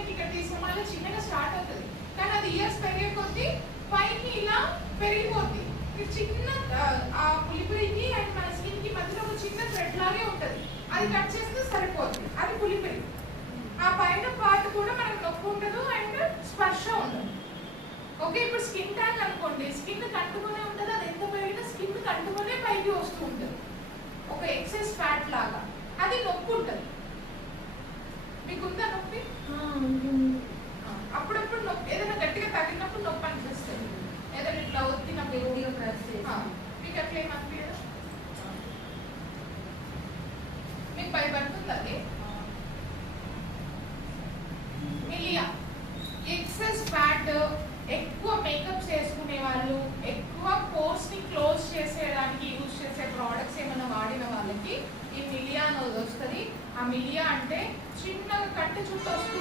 మీకు ఇక్కడ తీసుకున్న చిన్నగా స్టార్ట్ అవుతుంది, కానీ అది ఇయర్స్ పెరిగే కొద్దీ పైకి ఇలా పెరిగిపోద్ది. చిన్న ఆ పులిపిరికి అండ్ మన స్కిన్ కి మధ్యలో ఒక చిన్న థ్రెడ్ లాగే ఉంటుంది, అది కట్ చేస్తే సరిపోతుంది, అది పులిపిరి. ఆ పైన పార్ట్ కూడా మనకు నొప్పి ఉండదు అండ్ స్పర్శ ఉండదు. ఓకే, ఇప్పుడు స్కిన్ ట్యాగ్ అనుకోండి, స్కిన్ కంటుకునే ఉంటుంది, అది ఎంత పెరిగినా స్కిన్ కంటుకునే పైకి వస్తూ ఉంటుంది, ఒక ఎక్సెస్ ఫ్యాట్ లాగా, అది నొప్పి ఉంటుంది. మీకు ఉందా నొప్పి? అప్పుడప్పుడు నొప్పి, ఏదైనా గట్టిగా తగిలినప్పుడు నొప్పి అనిపిస్తుంది, ఏదైనా ఇట్లా ఒత్తినప్పుడు మీకు అట్లా ఏమనిపించదు? మీకు భయపడుతుంది అది. మిలియా ఎక్సెస్ ఫ్యాట్, ఎక్కువ మేకప్ చేసుకునే వాళ్ళు, ఎక్కువ పోర్స్ ని క్లోజ్ చేసేయడానికి యూజ్ చేసే ప్రోడక్ట్స్ ఏమైనా వాడిన వాళ్ళకి ఈ మిలియా అనేది వస్తుంది. ఆ మిలియా అంటే చిన్నగా కట్టు చుట్టూ వస్తూ